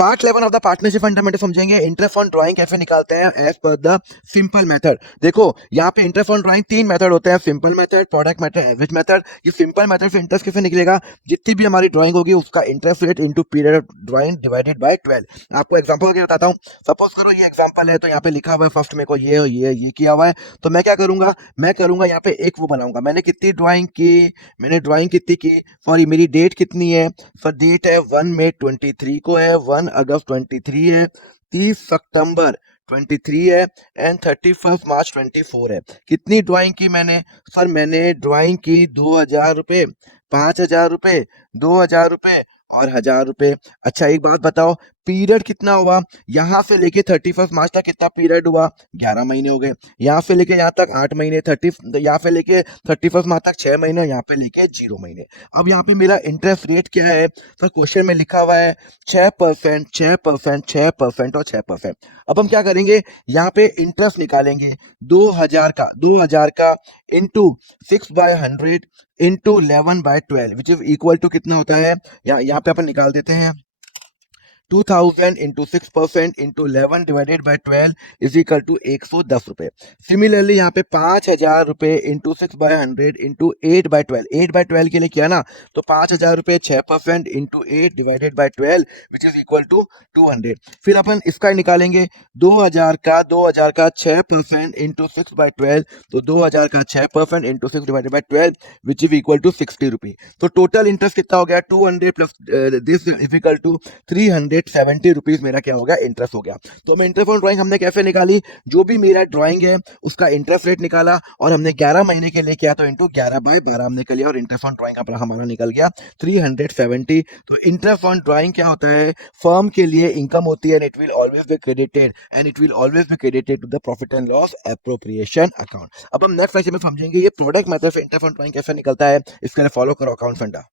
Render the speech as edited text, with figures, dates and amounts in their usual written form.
Part 11 of the partnership fundamental समझेंगे। Interest on drawing कैसे निकालते हैं as per the simple method. देखो यहाँ पे इंटरेस्ट ऑन ड्राइंग 3 मेथड होते हैं, simple method, product method, average method. ये सिंपल मेथड से इंटरेस्ट कैसे निकलेगा, जितनी भी हमारी ड्राइंग होगी उसका interest rate into period of drawing divided by 12। आपको एग्जांपल के बताता हूँ। सपोज करो ये एग्जांपल है, तो यहाँ पे लिखा हुआ है फर्स्ट में को ये किया हुआ है। तो मैं क्या करूंगा, मैं करूंगा यहाँ पे एक वो बनाऊंगा। मैंने कितनी ड्राइंग की, मैंने ड्राइंग कितनी की, सॉरी मेरी डेट कितनी है, सर डेट है 1 मई 23 को है, 1 अगस्त 23 है, 30 सितंबर 23 है एंड 31 मार्च 24 है। कितनी ड्राइंग की मैंने, सर मैंने ड्राइंग की 2000 रुपये, 5000 रुपये, 2000 रुपये और 1000 रुपये। अच्छा एक बात बताओ, पीरियड कितना हुआ, यहाँ से लेके 31 मार्च तक कितना पीरियड हुआ, 11 महीने हो गए। यहाँ से लेके यहाँ तक 8 महीने, यहाँ से लेके 31 मार्च तक 6 महीने, यहाँ पे लेके 0 महीने। अब यहाँ पे मेरा इंटरेस्ट रेट क्या है, सर क्वेश्चन में लिखा हुआ है 6%, 6%, 6% और 6%। अब हम क्या करेंगे, यहाँ पे इंटरेस्ट निकालेंगे 2000 का into 6/100 into 11/12 which is equal to कितना होता है, यहाँ पे अपन निकाल देते हैं 2000 into 6% into 11 divided by 12 is equal to 110 रुपये। सिमिलरली यहाँ पे 5000 रुपये इंटू 6/100 इंटू 8/12, 8/12 के लिए किया ना, तो 5000 रुपये 6% into 8 divided by 12 which is equal to 200। फिर अपन इसका निकालेंगे 2000 का 6% इंटू 6/12, तो 2000 का 6% into 6 divided by 12 which is equal to 60 रुपये। तो टोटल इंटरेस्ट कितना हो गया, 200 plus this is equal to 370 rupees मेरा क्या हो गया, इंटरेस्ट हो गया। तो मैं इंटरेस्ट ऑन ड्राइंग हमने कैसे निकाली, जो भी मेरा ड्राइंग है उसका इंटरेस्ट रेट निकाला और हमने 11 महीने के लिए किया, तो इंटू 11/12 हमने कर लिया और इंटरेस्ट ऑन ड्राइंग अपना हमारा निकल गया 370। तो इंटरेस्ट ऑन ड्राइंग क्या होता है, फर्म के लिए इनकम होती है, it will always be credited and it will always be credited to the profit and loss appropriation account. अब हम नेक्स्ट लेक्चर में समझेंगे ये प्रोडक्ट मेथड से इंटरेस्ट ऑन ड्राइंग कैसे निकलता है। इसके लिए फॉलो करो अकाउंट फंडा।